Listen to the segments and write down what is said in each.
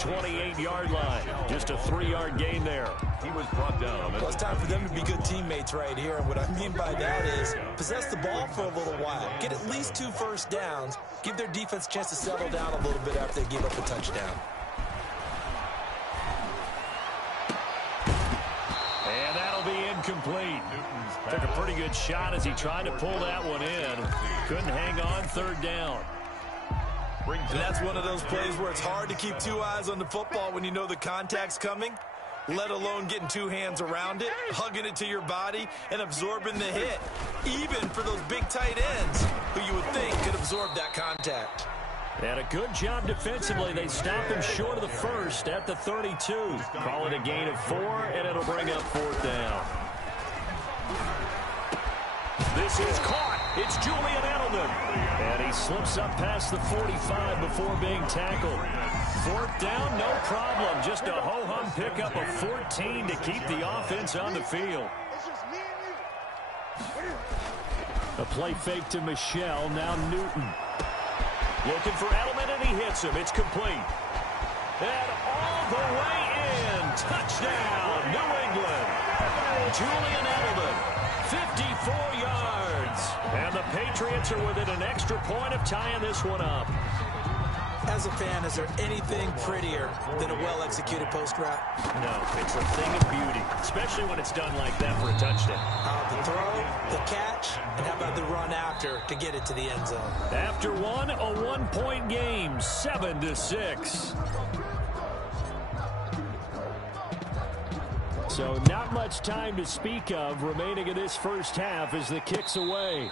28-yard line. Just a 3-yard gain there. He was brought down. Well, it's time for them to be good teammates right here. And what I mean by that is possess the ball for a little while. Get at least 2 first downs. Give their defense a chance to settle down a little bit after they give up a touchdown. And that'll be incomplete. Took a pretty good shot as he tried to pull that one in. Couldn't hang on 3rd down. And that's one of those plays where it's hard to keep 2 eyes on the football when you know the contact's coming, let alone getting 2 hands around it, hugging it to your body, and absorbing the hit, even for those big tight ends who you would think could absorb that contact. And a good job defensively. They stop him short of the first at the 32. Call it a gain of 4, and it'll bring up 4th down. This is caught. It's Julian Edelman. And he slips up past the 45 before being tackled. 4th down, no problem. Just a ho-hum pickup of 14 to keep the offense on the field. A play fake to Michelle. Now Newton. Looking for Edelman, and he hits him. It's complete. And all the way in. Touchdown, New England. Julian Edelman. 54 yards. And the Patriots are within an extra point of tying this one up. As a fan, is there anything prettier than a well-executed post route? No, it's a thing of beauty, especially when it's done like that for a touchdown. The throw, the catch, and how about the run after to get it to the end zone? After one, a 1-point game, 7-6. So not much time to speak of remaining in this first half as the kick's away.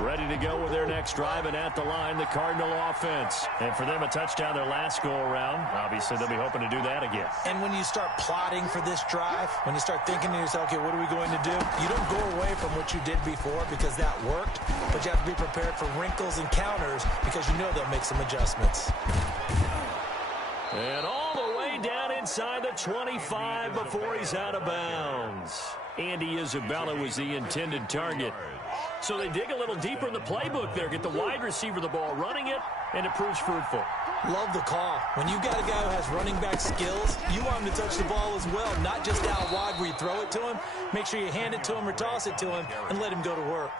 Ready to go with their next drive, and at the line, the Cardinal offense. And for them, a touchdown their last go-around. Obviously, they'll be hoping to do that again. And when you start plotting for this drive, when you start thinking to yourself, okay, what are we going to do? You don't go away from what you did before because that worked, but you have to be prepared for wrinkles and counters because you know they'll make some adjustments. And all the way down inside the 25 before he's out of bounds. Andy Isabella was the intended target. So they dig a little deeper in the playbook there, get the wide receiver the ball, running it, and it proves fruitful. Love the call. When you've got a guy who has running back skills, you want him to touch the ball as well, not just out wide where you throw it to him. Make sure you hand it to him or toss it to him and let him go to work.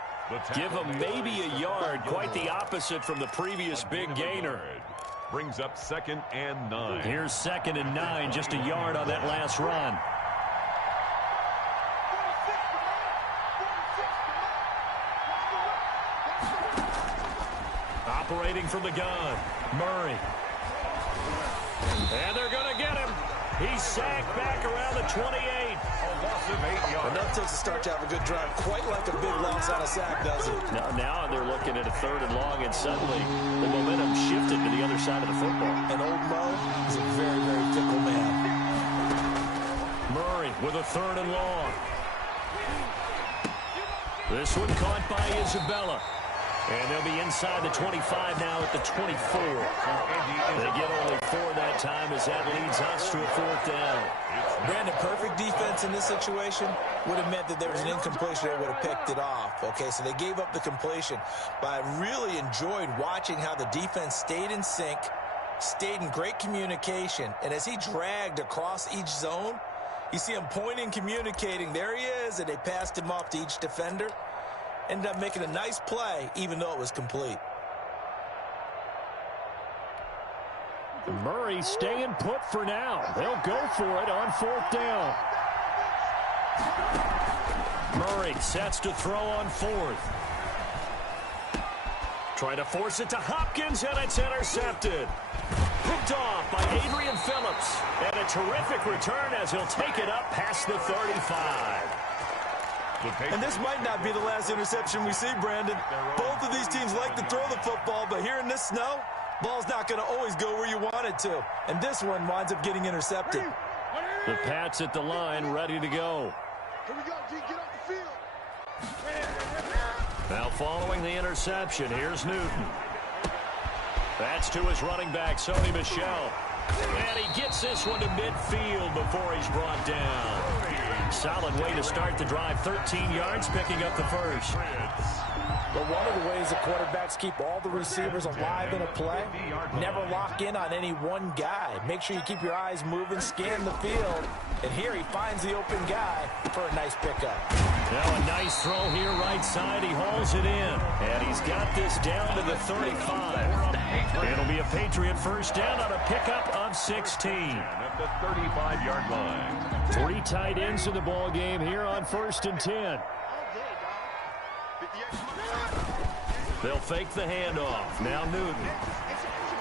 Give him maybe a yard, quite the opposite from the previous big gainer. Brings up 2nd and 9. Here's 2nd and 9, just a yard on that last run. Operating from the gun, Murray. And they're going to get him. He's sacked back around the 28. A loss of 8 yards. Enough takes to start to have a good drive. Quite like a big loss on a sack, does it? Now they're looking at a 3rd and long, and suddenly the momentum shifted to the other side of the football. And old Mo is a very, very fickle man. Murray with a 3rd and long. This one caught by Isabella. And they'll be inside the 25 now at the 24. They get only 4 that time as that leads us to a 4th down. Brandon, perfect defense in this situation would have meant that there was an incompletion that would have picked it off. Okay, so they gave up the completion. But I really enjoyed watching how the defense stayed in sync, stayed in great communication. And as he dragged across each zone, you see him pointing, communicating. There he is, and they passed him off to each defender. Ended up making a nice play, even though it was complete. Murray staying put for now. They'll go for it on 4th down. Murray sets to throw on 4th. Trying to force it to Hopkins, and it's intercepted. Picked off by Adrian Phillips. And a terrific return as he'll take it up past the 35. And this might not be the last interception we see, Brandon. Both of these teams like to throw the football, but here in this snow, ball's not going to always go where you want it to. And this one winds up getting intercepted. The Pats at the line, ready to go. Here we go, G, get off the field. Now following the interception, here's Newton. That's to his running back, Sony Michel. And he gets this one to midfield before he's brought down. Solid way to start the drive. 13 yards, picking up the first. But one of the ways the quarterbacks keep all the receivers alive in a play, never lock in on any one guy. Make sure you keep your eyes moving, scan the field. And here he finds the open guy for a nice pickup. Now a nice throw here right side. He hauls it in. And he's got this down to the 35. It'll be a Patriot first down on a pickup of 16. At the 35-yard line. 3 tight ends in the ball game here on 1st and 10. They'll fake the handoff. Now Newton.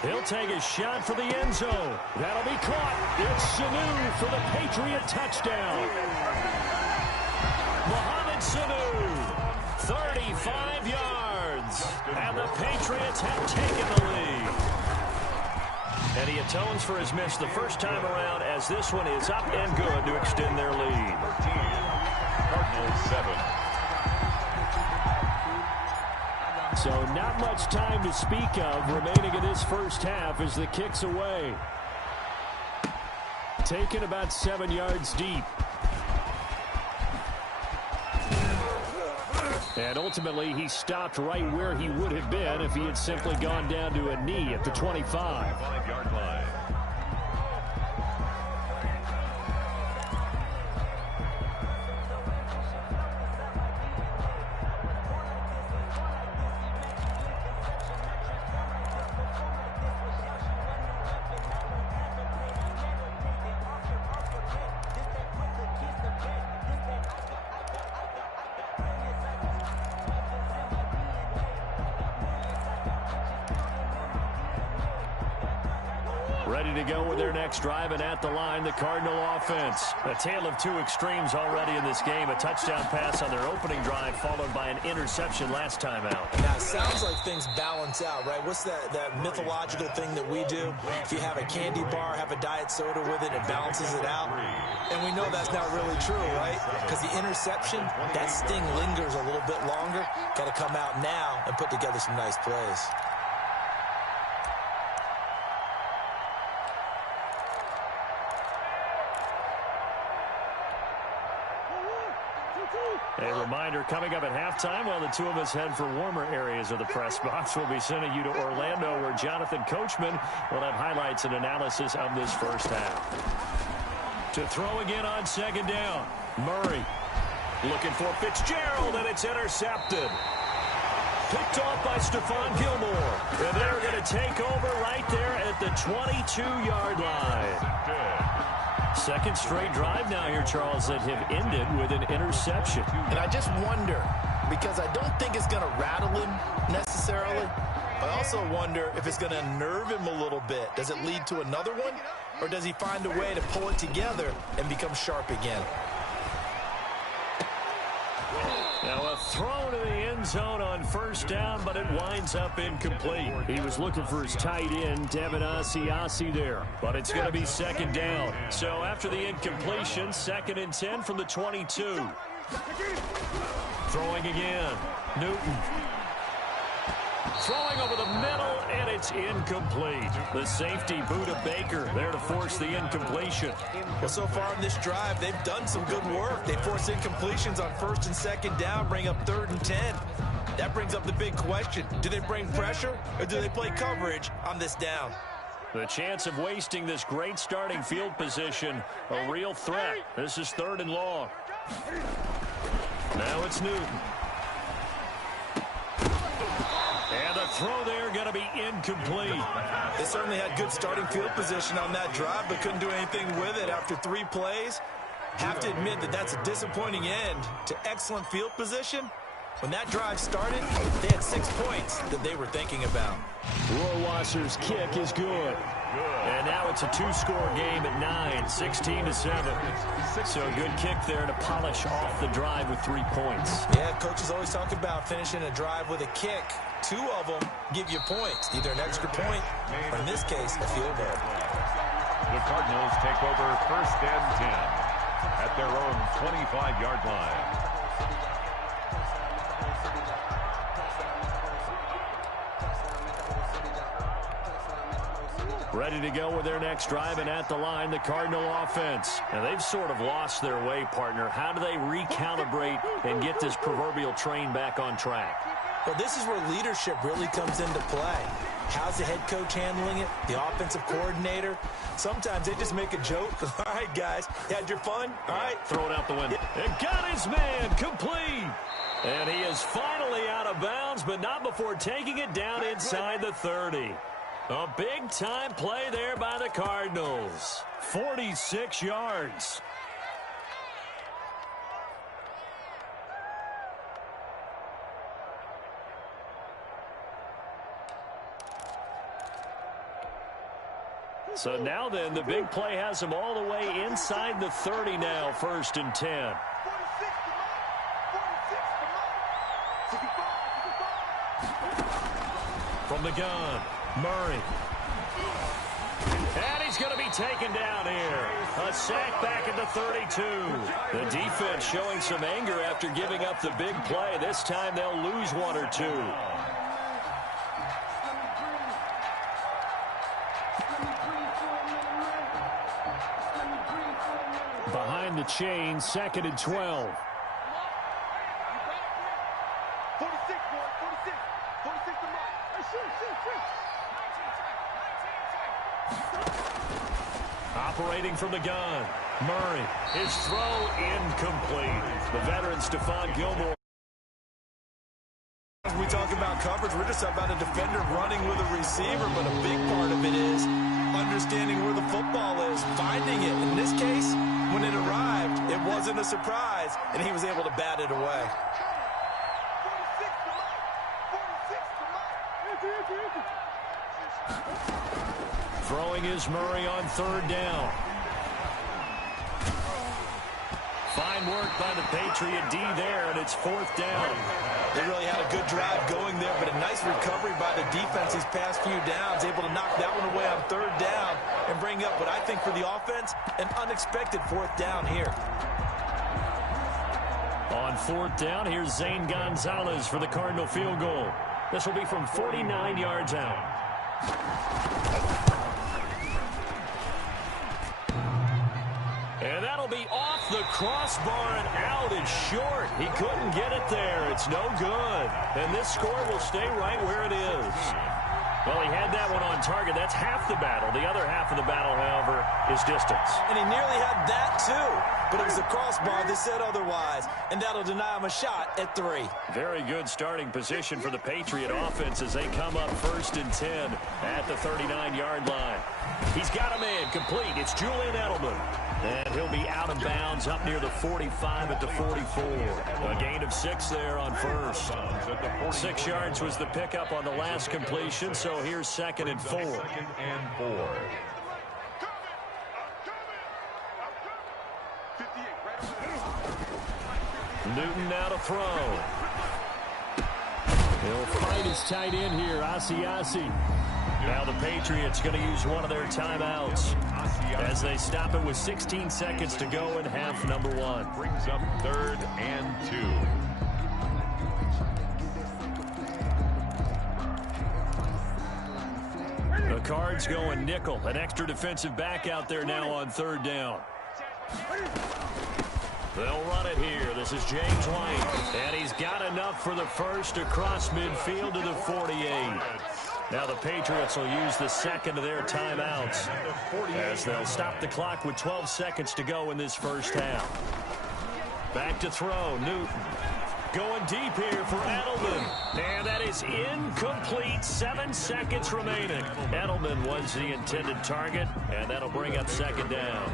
He'll take a shot for the end zone. That'll be caught. It's Sanu for the Patriot touchdown. Mohamed Sanu, 35 yards. And the Patriots have taken the lead. And he atones for his miss the first time around as this one is up and good to extend their lead. 13. Cardinals 7. So not much time to speak of remaining in this first half as the kick's away. Taken about 7 yards deep. And ultimately he stopped right where he would have been if he had simply gone down to a knee at the 25. 5-yard line. Ready to go with their next drive, and at the line, the Cardinal offense. A tale of 2 extremes already in this game. A touchdown pass on their opening drive, followed by an interception last time out. Now, it sounds like things balance out, right? What's that mythological thing that we do? If you have a candy bar, have a diet soda with it, it balances it out. And we know that's not really true, right? Because the interception, that sting lingers a little bit longer. Got to come out now and put together some nice plays. A reminder coming up at halftime while the two of us head for warmer areas of the press box. We'll be sending you to Orlando where Jonathan Coachman will have highlights and analysis of this first half. To throw again on second down. Murray looking for Fitzgerald, and it's intercepted. Picked off by Stephon Gilmore. And they're going to take over right there at the 22-yard line. Second straight drive now here, Charles, that have ended with an interception. And I just wonder, because I don't think it's going to rattle him necessarily, but I also wonder if it's going to unnerve him a little bit. Does it lead to another one, or does he find a way to pull it together and become sharp again? Now a throw to the end zone on first down, but it winds up incomplete. He was looking for his tight end, Devin Asiasi there, but it's going to be second down. So after the incompletion, 2nd and 10 from the 22. Throwing again, Newton. Throwing over the middle, and it's incomplete. The safety, Budda Baker, there to force the incompletion. Well, so far in this drive, they've done some good work. They force incompletions on 1st and 2nd down, bring up 3rd and 10. That brings up the big question. Do they bring pressure, or do they play coverage on this down? The chance of wasting this great starting field position, a real threat. This is 3rd and long. Now it's Newton. And the throw there going to be incomplete. They certainly had good starting field position on that drive, but couldn't do anything with it after 3 plays. Have to admit that that's a disappointing end to excellent field position. When that drive started, they had 6 points that they were thinking about. Rohrwasser's kick is good. And now it's a 2-score game at 9, 16-7. So a good kick there to polish off the drive with 3 points. Yeah, coaches always talk about finishing a drive with a kick. 2 of them give you points, either an extra point or, in this case, a field goal. The Cardinals take over 1st and 10 at their own 25-yard line. Ready to go with their next drive, and at the line, the Cardinal offense. Now, they've sort of lost their way, partner. How do they recalibrate and get this proverbial train back on track? Well, this is where leadership really comes into play. How's the head coach handling it? The offensive coordinator? Sometimes they just make a joke. All right, guys, you had your fun? All right. Throw it out the window. It got his man complete. And he is finally out of bounds, but not before taking it down inside the 30. A big-time play there by the Cardinals. 46 yards. So now then, the big play has him all the way inside the 30 now, 1st and 10. From the gun, Murray. And he's going to be taken down here. A sack back at the 32. The defense showing some anger after giving up the big play. This time they'll lose one or two. Behind the chain, 2nd and 12. 46, boy, 46. 46 to Mike. Hey, shoot. Operating from the gun, Murray. His throw incomplete. The veteran Stephon Gilmore. When we talk about coverage, we're just talking about a defender running with a receiver, but a big part of it is understanding where the football is, finding it. In this case, when it arrived, it wasn't a surprise, and he was able to bat it away. 46 to Mike. Throwing is Murray on 3rd down. Fine work by the Patriot D there, and it's 4th down. They really had a good drive going there, but a nice recovery by the defense these past few downs, able to knock that one away on 3rd down and bring up what I think for the offense, an unexpected 4th down here. On 4th down, here's Zane Gonzalez for the Cardinal field goal. This will be from 49 yards out. And that'll be off the crossbar and out. It's short. He couldn't get it there. It's no good. And this score will stay right where it is. Well, he had that one on target. That's half the battle. The other half of the battle, however, is distance. And he nearly had that, too. But it was the crossbar that said otherwise. And that'll deny him a shot at 3. Very good starting position for the Patriot offense as they come up 1st and 10 at the 39-yard line. He's got a man complete. It's Julian Edelman. And he'll be out of bounds up near the 45 at the 44. A gain of 6 there on 1st. 6 yards was the pickup on the last completion, so here's 2nd and 4. 2nd and 4. Newton now to throw. He'll fight his tight end here, Asiasi. Now the Patriots going to use one of their timeouts as they stop it with 16 seconds to go in half number 1. Brings up 3rd and 2. The Cards going nickel. An extra defensive back out there now on 3rd down. They'll run it here. This is James White. And he's got enough for the first across midfield to the 48. Now the Patriots will use the 2nd of their timeouts as they'll stop the clock with 12 seconds to go in this first half. Back to throw, Newton. Going deep here for Edelman. And that is incomplete. 7 seconds remaining. Edelman was the intended target, and that'll bring up 2nd down.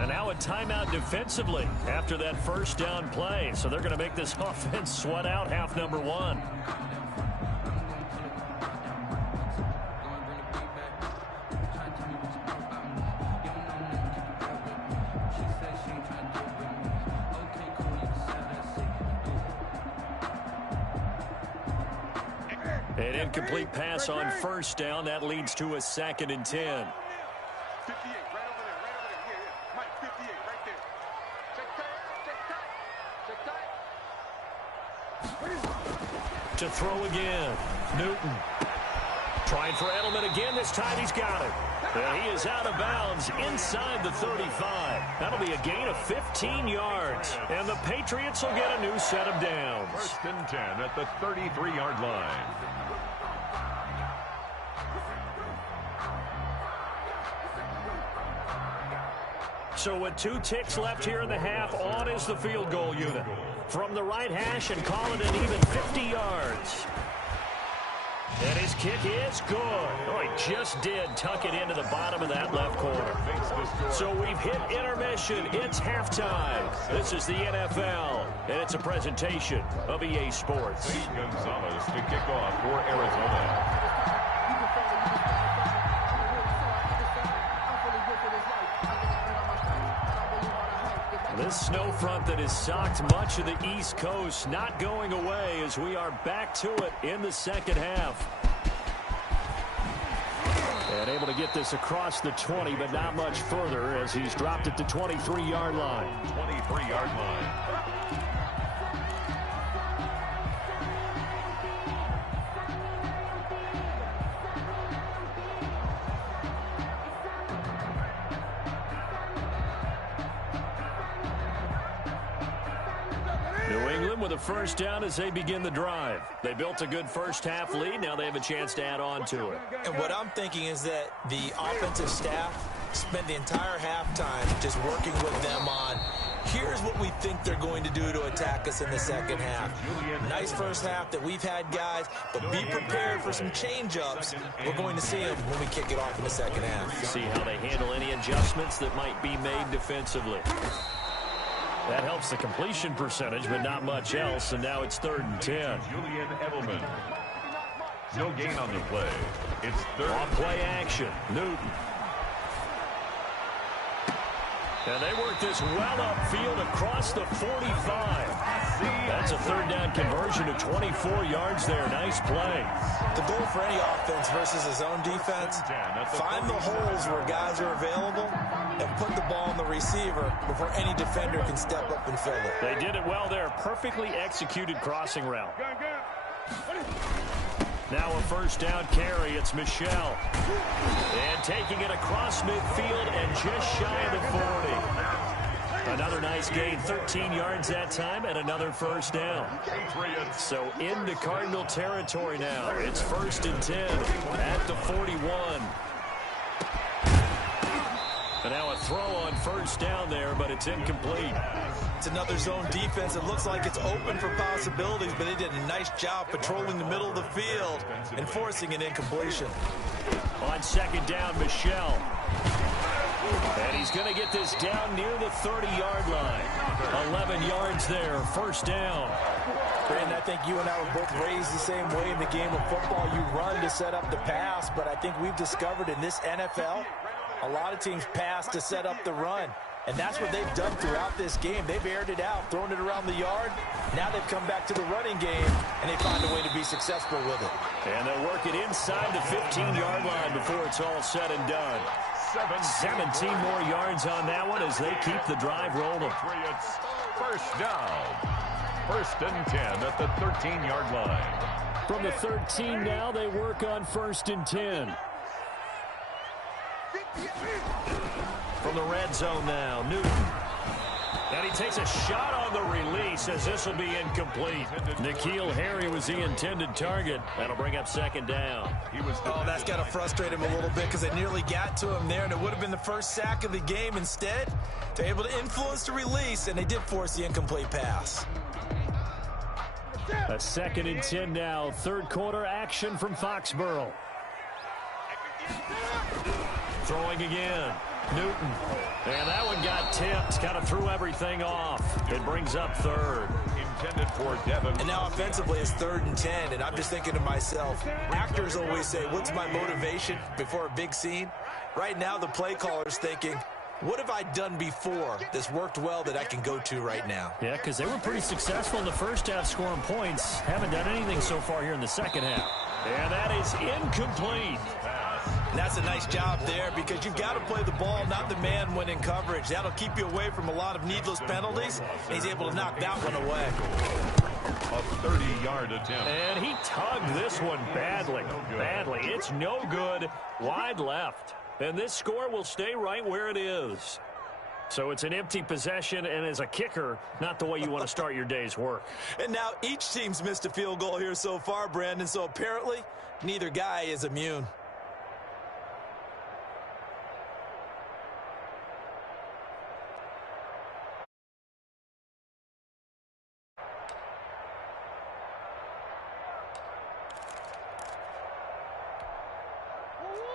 And now a timeout defensively after that 1st down play. So they're going to make this offense sweat out half number 1. An incomplete pass on 1st down. That leads to a 2nd and 10. 58, right over there. Yeah. Mike, 58, right there. Check tight. To throw again. Newton. Trying for Edelman again. This time he's got it. And he is out of bounds inside the 35. That'll be a gain of 15 yards. And the Patriots will get a new set of downs. 1st and 10 at the 33-yard line. So with 2 ticks left here in the half, on is the field goal unit. From the right hash and call it an even 50 yards. And his kick is good. Oh, he just did tuck it into the bottom of that left corner. So we've hit intermission. It's halftime. This is the NFL, and it's a presentation of EA Sports. Gonzalez to kick off for Arizona. This snow front that has socked much of the East Coast not going away as we are back to it in the second half. And able to get this across the 20, but not much further as he's dropped it to 23-yard line. 23-yard line. With a first down as they begin the drive. They built a good first half lead. Now they have a chance to add on to it. And what I'm thinking is that the offensive staff spent the entire halftime just working with them on here's what we think they're going to do to attack us in the second half. Nice first half that we've had, guys, but be prepared for some change-ups. We're going to see them when we kick it off in the second half. See how they handle any adjustments that might be made defensively. That helps the completion percentage, but not much else, and now it's 3rd and 10. Julian Edelman. No gain on the play. It's 3rd. On play action, Newton. And they work this well upfield across the 45. That's a 3rd down conversion to 24 yards there. Nice play. The goal for any offense versus his own defense, find the holes where guys are available and put the ball on the receiver before any defender can step up and fill it. They did it well there. Perfectly executed crossing route. Now a first down carry. It's Michel. And taking it across midfield and just shy of the 40. Another nice gain. 13 yards that time and another first down. So into Cardinal territory now. It's 1st and 10 at the 41. And now a throw on first down there, but it's incomplete. It's another zone defense. It looks like it's open for possibilities, but they did a nice job patrolling the middle of the field and forcing an incompletion. On 2nd down, Michel. And he's going to get this down near the 30-yard line. 11 yards there, first down. Brandon, I think you and I were both raised the same way in the game of football. You run to set up the pass, but I think we've discovered in this NFL, a lot of teams pass to set up the run. And that's what they've done throughout this game. They've aired it out, thrown it around the yard. Now they've come back to the running game, and they find a way to be successful with it. And they'll work it inside the 15-yard line before it's all said and done. 17 more yards on that one as they keep the drive rolling. First down. 1st and 10 at the 13-yard line. From the 13 now, they work on 1st and 10. From the red zone now, Newton. And he takes a shot on the release as this will be incomplete. N'Keal Harry was the intended target. That'll bring up 2nd down. Oh, that's got to frustrate him a little bit because they nearly got to him there, and it would have been the first sack of the game. Instead, they're able to influence the release, and they did force the incomplete pass. A 2nd and 10 now. 3rd quarter action from Foxborough. Throwing again. Newton. And that one got tipped. Kind of threw everything off. It brings up 3rd. Intended for Devin. And now offensively it's 3rd and 10. And I'm just thinking to myself, actors always say, what's my motivation before a big scene? Right now the play caller's thinking, what have I done before that's worked well that I can go to right now? Yeah, because they were pretty successful in the first half scoring points. Haven't done anything so far here in the second half. And that is incomplete. And that's a nice job there because you've got to play the ball, not the man when in coverage. That'll keep you away from a lot of needless penalties. And he's able to knock that one away. A 30-yard attempt. And he tugged this one badly. Badly. It's no good. Wide left. And this score will stay right where it is. So it's an empty possession, and as a kicker, not the way you want to start your day's work. And now each team's missed a field goal here so far, Brandon, so apparently neither guy is immune.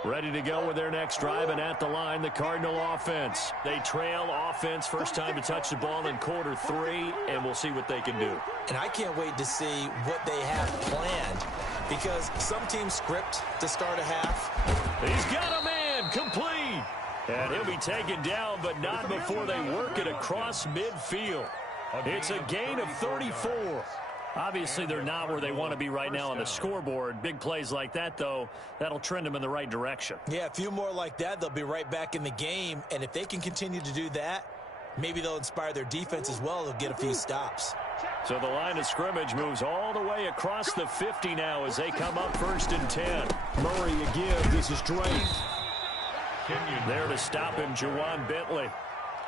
Ready to go with their next drive, and at the line, the Cardinal offense. They trail offense, first time to touch the ball in quarter 3, and we'll see what they can do. And I can't wait to see what they have planned, because some teams script to start a half. He's got a man, complete. And he'll be taken down, but not before they work it across midfield. It's a gain of 34. Obviously, they're not where they want to be right now on the scoreboard. Big plays like that, though, that'll trend them in the right direction. Yeah, a few more like that, they'll be right back in the game. And if they can continue to do that, maybe they'll inspire their defense as well. They'll get a few stops. So the line of scrimmage moves all the way across the 50 now as they come up 1st and 10. Murray again. This is Drake. There to stop him, Juwan Bentley.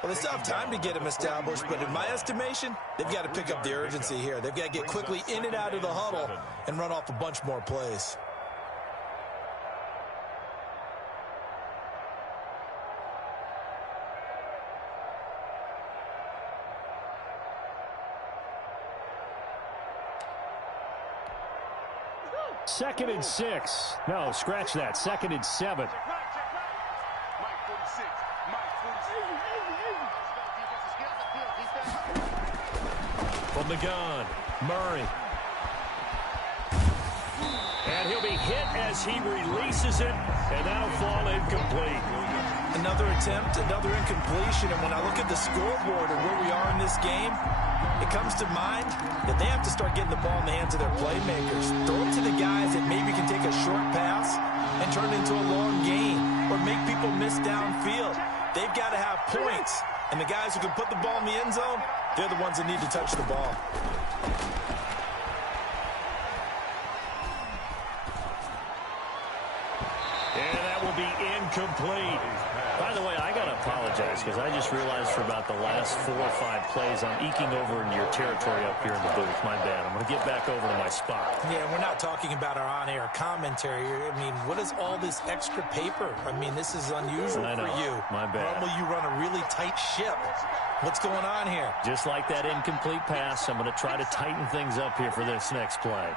Well, they still have time to get him established, but in my estimation, they've got to pick up the urgency here. They've got to get quickly in and out of the huddle and run off a bunch more plays. Second and 6. No, scratch that. 2nd and 7. From the gun, Murray. And he'll be hit as he releases it, and that'll fall incomplete. Another attempt, another incompletion, and when I look at the scoreboard and where we are in this game, it comes to mind that they have to start getting the ball in the hands of their playmakers. Throw it to the guys that maybe can take a short pass and turn it into a long gain or make people miss downfield. They've got to have points, and the guys who can put the ball in the end zone, they're the ones that need to touch the ball. And that will be incomplete. By the way, I got to apologize because I just realized for about the last 4 or 5 plays I'm eking over into your territory up here in the booth. My bad. I'm going to get back over to my spot. Yeah, we're not talking about our on-air commentary. I mean, what is all this extra paper? I mean, this is unusual for you. My bad. Normally you run a really tight ship. What's going on here? Just like that incomplete pass, I'm going to try to tighten things up here for this next play.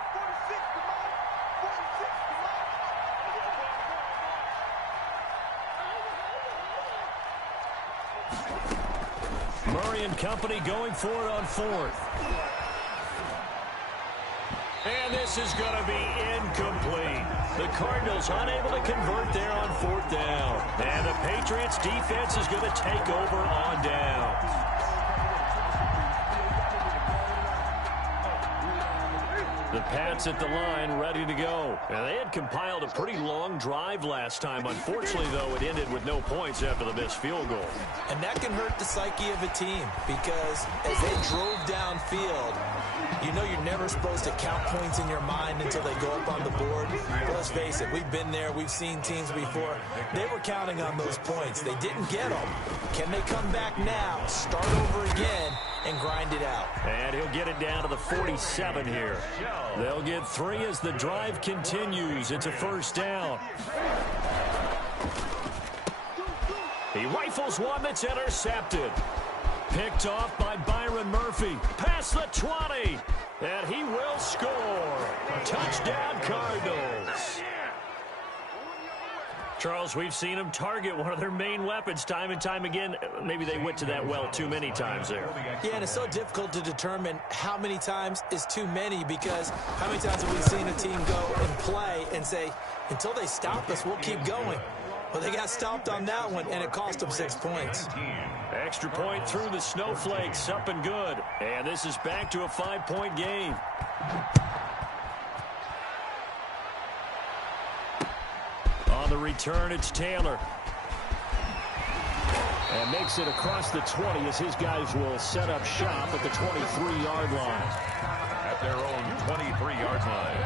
Murray and company going for it on 4th. And this is going to be incomplete. The Cardinals unable to convert there on 4th down. And the Patriots defense is going to take over on down. The Pats at the line, ready to go. And they had compiled a pretty long drive last time. Unfortunately, though, it ended with no points after the missed field goal. And that can hurt the psyche of a team because as they drove downfield, you know you're never supposed to count points in your mind until they go up on the board. But let's face it, we've been there. We've seen teams before. They were counting on those points. They didn't get them. Can they come back now, start over again, and grind it out? And he'll get it down to the 47 here. They'll get 3 as the drive continues. It's a 1st down. He rifles one that's intercepted. Picked off by Byron Murphy. Past the 20. And he will score. Touchdown, Cardinals. Charles, we've seen them target one of their main weapons time and time again. Maybe they went to that well too many times there. Yeah, and it's so difficult to determine how many times is too many because how many times have we seen a team go and play and say, until they stop us, we'll keep going. Well, they got stopped on that one, and it cost them 6 points. Extra point through the snowflakes, up and good. And this is back to a 5-point game. On the return, it's Taylor. And makes it across the 20 as his guys will set up shop at the 23-yard line. At their own 23-yard line.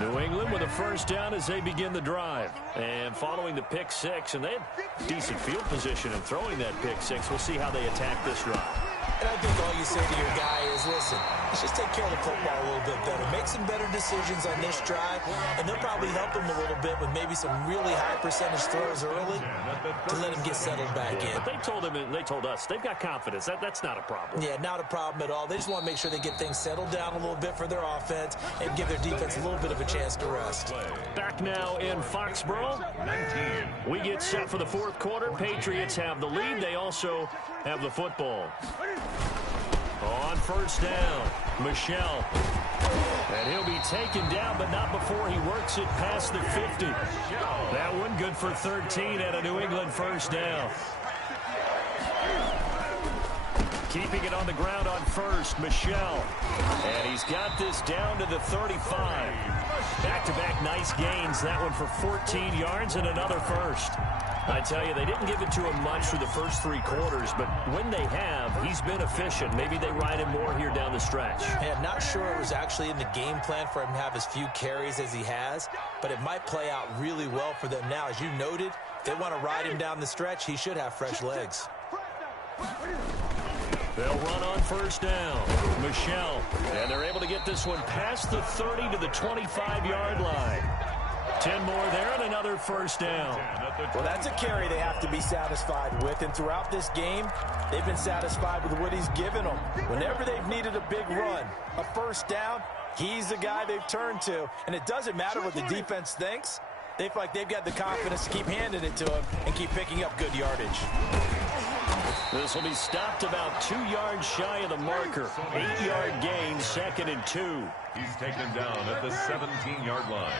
New England with a first down as they begin the drive. And following the pick six, and they had decent field position in throwing that pick six. We'll see how they attack this drive. And I think all you say to your guy is, listen, let's just take care of the football a little bit better. Make some better decisions on this drive, and they'll probably help him a little bit with maybe some really high percentage throws early to let him get settled back in. But they told him, and they told us, they've got confidence. That's not a problem. Yeah, not a problem at all. They just want to make sure they get things settled down a little bit for their offense and give their defense a little bit of a chance to rest. Back now in Foxborough. 19. We get set for the fourth quarter. Patriots have the lead. They also have the football. On first down, Michel. And he'll be taken down, but not before he works it past the 50. That one good for 13 at a New England first down. Keeping it on the ground on first, Michel. And he's got this down to the 35. Back-to-back nice gains. That one for 14 yards and another first. I tell you, they didn't give it to him much for the first three quarters, but when they have, he's been efficient. Maybe they ride him more here down the stretch. Hey, I'm not sure it was actually in the game plan for him to have as few carries as he has, but it might play out really well for them now. As you noted, if they want to ride him down the stretch, he should have fresh legs. They'll run on first down. Michel. And they're able to get this one past the 30 to the 25-yard line. 10 more there and another first down. Well, that's a carry they have to be satisfied with. And throughout this game, they've been satisfied with what he's given them. Whenever they've needed a big run, a first down, he's the guy they've turned to. And it doesn't matter what the defense thinks. They feel like they've got the confidence to keep handing it to him and keep picking up good yardage. This will be stopped about 2 yards shy of the marker. 8-yard gain, 2nd and 2. He's taken down at the 17-yard line.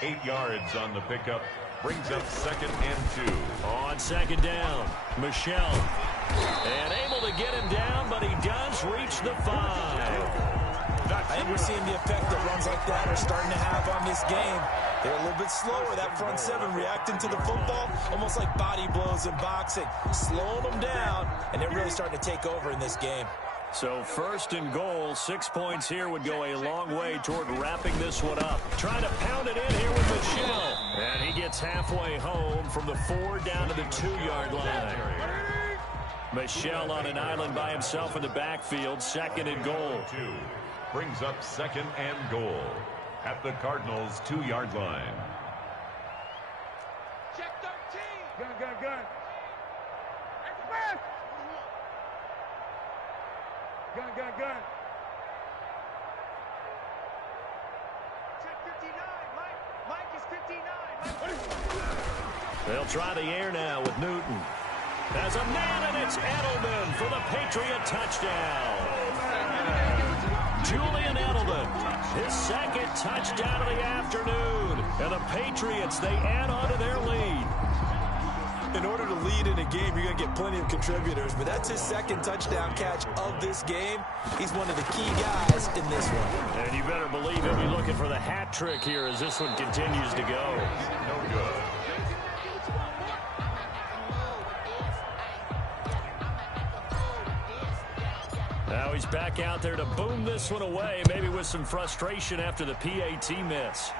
8 yards on the pickup. Brings up 2nd and 2. On second down, Michel. And able to get him down, but he does reach the 5. I think we're seeing the effect that runs like that are starting to have on this game. They're a little bit slower, that front seven reacting to the football, almost like body blows in boxing, slowing them down, and they're really starting to take over in this game. So first and goal, 6 points here would go a long way toward wrapping this one up. Trying to pound it in here with Michel. And he gets halfway home from the 4 down to the 2-yard line. Michel on an island by himself in the backfield, 2nd and goal. Brings up 2nd and goal at the Cardinals' 2-yard line. Check 13. Gun. Express. Gun. Check 59. Mike is 59. They'll try the air now with Newton. As a man, and it's Edelman for the Patriot touchdown. Julian Edelman, his 2nd touchdown of the afternoon. And the Patriots, they add on to their lead. In order to lead in a game, you're going to get plenty of contributors, but that's his 2nd touchdown catch of this game. He's one of the key guys in this one. And you better believe he'll be looking for the hat trick here as this one continues to go. No good. Now he's back out there to boom this one away, maybe with some frustration after the PAT miss.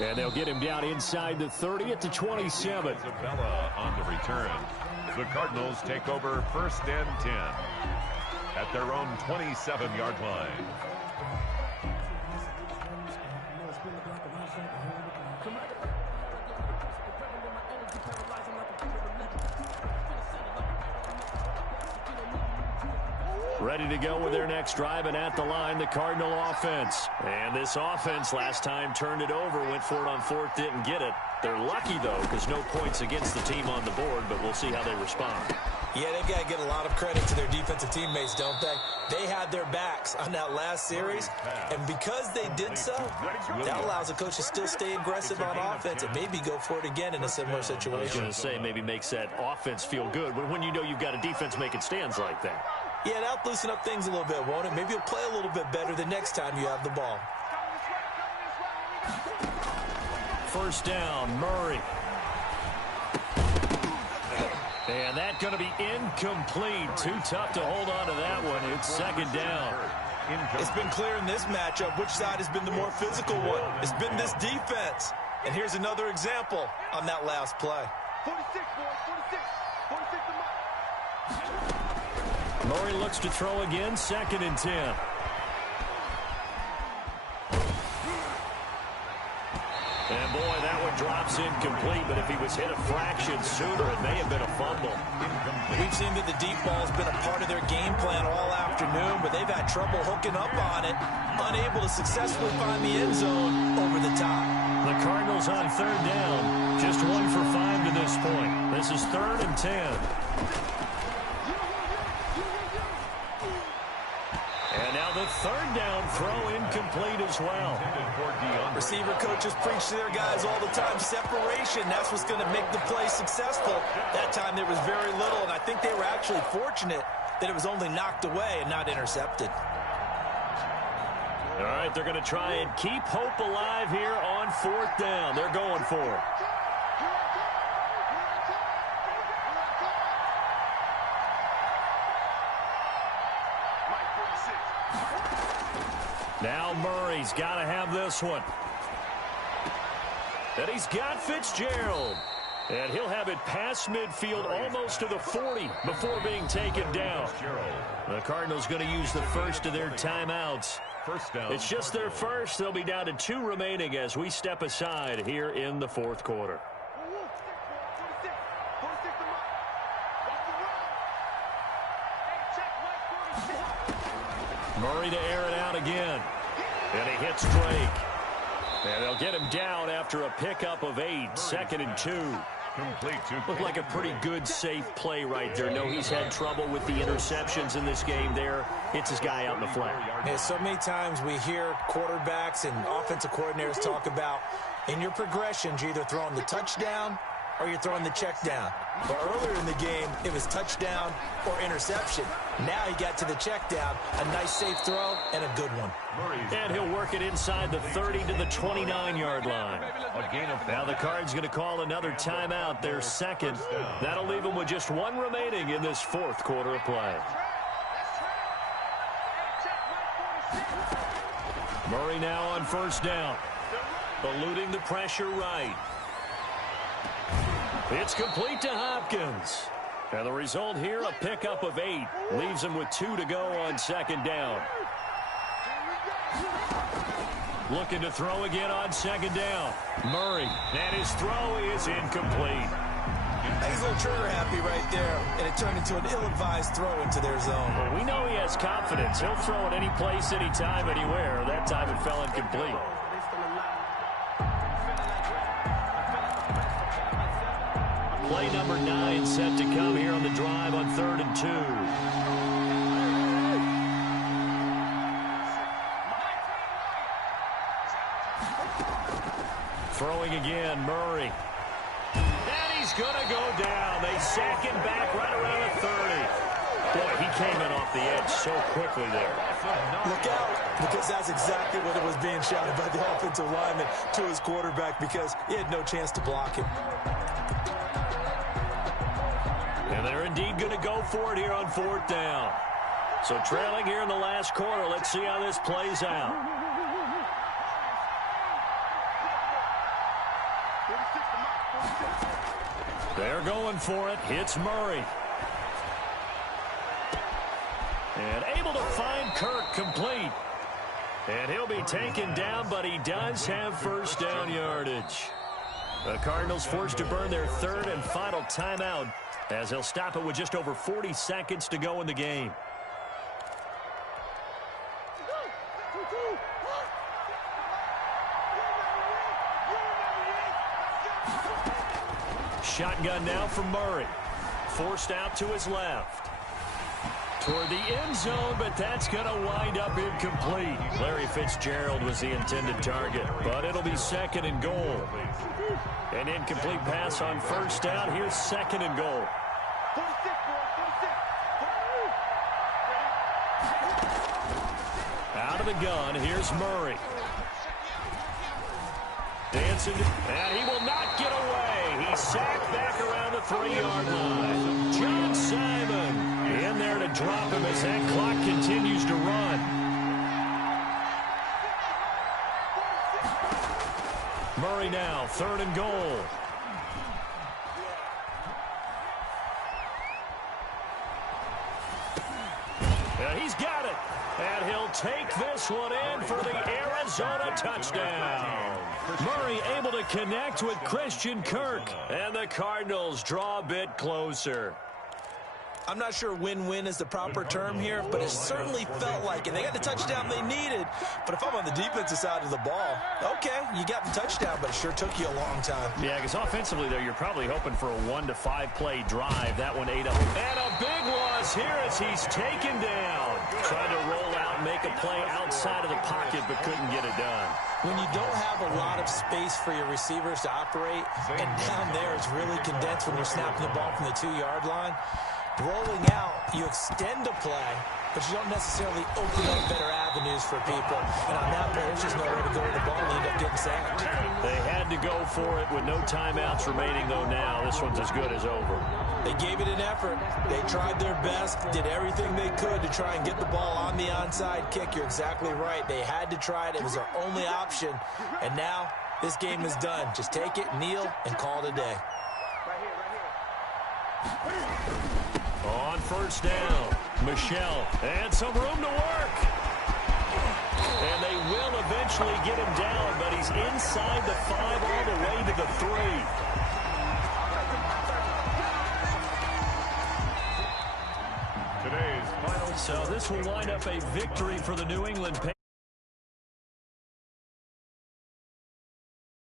And they'll get him down inside the 30 at the 27. Isabella on the return. The Cardinals take over 1st and 10 at their own 27-yard line. Ready to go with their next drive, and at the line, the Cardinal offense. And this offense last time turned it over, went for it on 4th, didn't get it. They're lucky, though, because no points against the team on the board, but we'll see how they respond. Yeah, they've got to get a lot of credit to their defensive teammates, don't they? They had their backs on that last series, and because they did so, that allows the coach to still stay aggressive on offense and maybe go for it again in a similar situation. I was going to say maybe makes that offense feel good, but when you know you've got a defense making stands like that. Yeah, that'll loosen up things a little bit, won't it? Maybe you'll play a little bit better the next time you have the ball. First down, Murray. And that's going to be incomplete. Too tough to hold on to that one. It's second down. It's been clear in this matchup which side has been the more physical one. It's been this defense. And here's another example on that last play. 46, boys, 46. 46 to Mike. Murray looks to throw again, 2nd and 10. And boy, that one drops incomplete, but if he was hit a fraction sooner, it may have been a fumble. We've seen that the deep ball has been a part of their game plan all afternoon, but they've had trouble hooking up on it, unable to successfully find the end zone over the top. The Cardinals on 3rd down, just 1 for 5 to this point. This is 3rd and 10. And now the 3rd down throw incomplete as well. Receiver coaches preach to their guys all the time. Separation, that's what's going to make the play successful. That time there was very little, and I think they were actually fortunate that it was only knocked away and not intercepted. All right, they're going to try and keep hope alive here on 4th down. They're going for it. Now Murray's got to have this one. And he's got Fitzgerald. And he'll have it past midfield almost to the 40 before being taken down. The Cardinals going to use the first of their timeouts. First down. It's just their first. They'll be down to 2 remaining as we step aside here in the 4th quarter. Murray to air it out again. And he hits Drake. And they'll get him down after a pickup of 8. 2nd and 2. Complete to Looked like a pretty good, safe play right there. No, he's had trouble with the interceptions in this game there. Hits his guy out in the flat. Yeah, so many times we hear quarterbacks and offensive coordinators talk about in your progressions, you're either throwing the touchdown or you're throwing the check down. But earlier in the game, it was touchdown or interception. Now he got to the check down, a nice safe throw, and a good one. And he'll work it inside the 30 to the 29-yard line. Now the Cards going to call another timeout, their second. That'll leave them with just 1 remaining in this 4th quarter of play. Murray now on 1st down. Eluding the pressure right. It's complete to Hopkins. And the result here, a pickup of 8. Leaves him with 2 to go on 2nd down. Looking to throw again on 2nd down. Murray. And his throw is incomplete. He's a little trigger happy right there, and it turned into an ill-advised throw into their zone. Well, we know he has confidence. He'll throw it any place, anytime, anywhere. That time it fell incomplete. Play number 9 set to come here on the drive on 3rd and 2. Throwing again, Murray. And he's going to go down. They sack him back right around the 30. Boy, he came in off the edge so quickly there. Look out, because that's exactly what it was being shouted by the offensive lineman to his quarterback, because he had no chance to block him. And they're indeed going to go for it here on 4th down. So trailing here in the last quarter. Let's see how this plays out. They're going for it. Hits Murray. And able to find Kirk complete. And he'll be taken down, but he does have 1st down yardage. The Cardinals forced to burn their 3rd and final timeout, as they'll stop it with just over 40 seconds to go in the game. Shotgun now from Murray. Forced out to his left. Toward the end zone, but that's going to wind up incomplete. Larry Fitzgerald was the intended target, but it'll be 2nd and goal. An incomplete pass on 1st down. Here's 2nd and goal. 46, Out of the gun, here's Murray. Dancing, and he will not get away. He sack back around the 3-yard line. John Simon in there to drop him as that clock continues to run. Murray now, 3rd and goal. He's got it. And he'll take this one in for the Arizona touchdown. Murray able to connect with Christian Kirk. And the Cardinals draw a bit closer. I'm not sure win-win is the proper term here, but it certainly felt like it. They got the touchdown they needed. But if I'm on the defensive side of the ball, okay, you got the touchdown, but it sure took you a long time. Yeah, because offensively there, you're probably hoping for a 1 to 5 play drive. That one ate up. And a big loss here as he's taken down. Trying to roll out and make a play outside of the pocket, but couldn't get it done. When you don't have a lot of space for your receivers to operate, and down there it's really condensed when you're snapping the ball from the 2-yard line, rolling out, you extend a play, but you don't necessarily open up better avenues for people. And on that play, there's just nowhere to go with the ball and end up getting sacked. They had to go for it with no timeouts remaining, though, now. This one's as good as over. They gave it an effort. They tried their best, did everything they could to try and get the ball on the onside kick. You're exactly right. They had to try it. It was their only option. And now this game is done. Just take it, kneel, and call it a day. On 1st down, Michel, and some room to work. And they will eventually get him down, but he's inside the 5 all the way to the 3. Today's final. So this will wind up a victory for the New England Patriots.